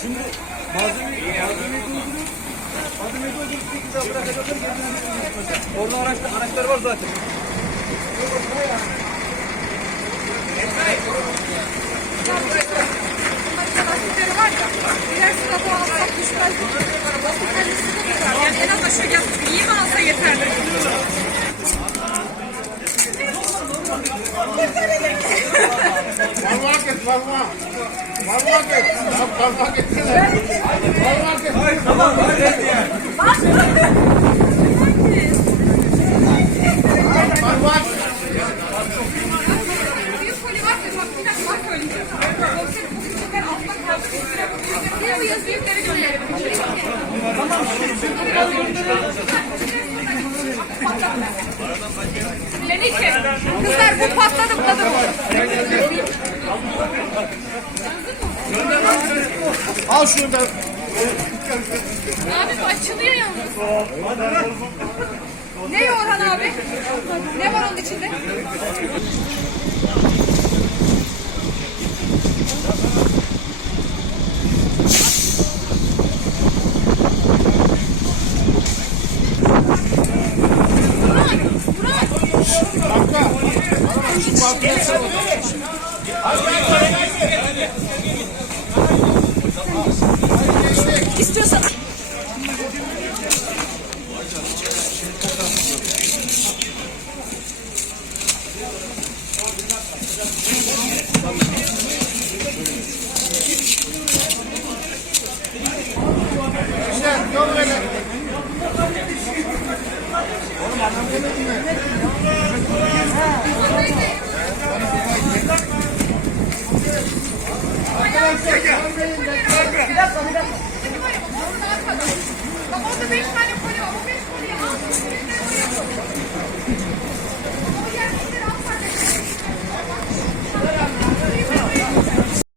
Şimdi malzemeyi malzemeyi doldurup malzemeyi doldurup bir güzel bırakacaklar Orada araçlar, araçlar var zaten. Lastikleri Market, parmak. Market. Parmak etsene. Market. Tamam, hadi ya. Parmak. Büyük koli var ya, söyleyeceğim. Komiserim bu. Bir bu yaz büyükleri gönderelim. Lenike, kızlar bu patladı patladı. Al şunu da. Abi bu açılıyor yalnız. Ne Orhan abi? Ne var onun içinde? istiyorsan... Oğlum adam demedi mi?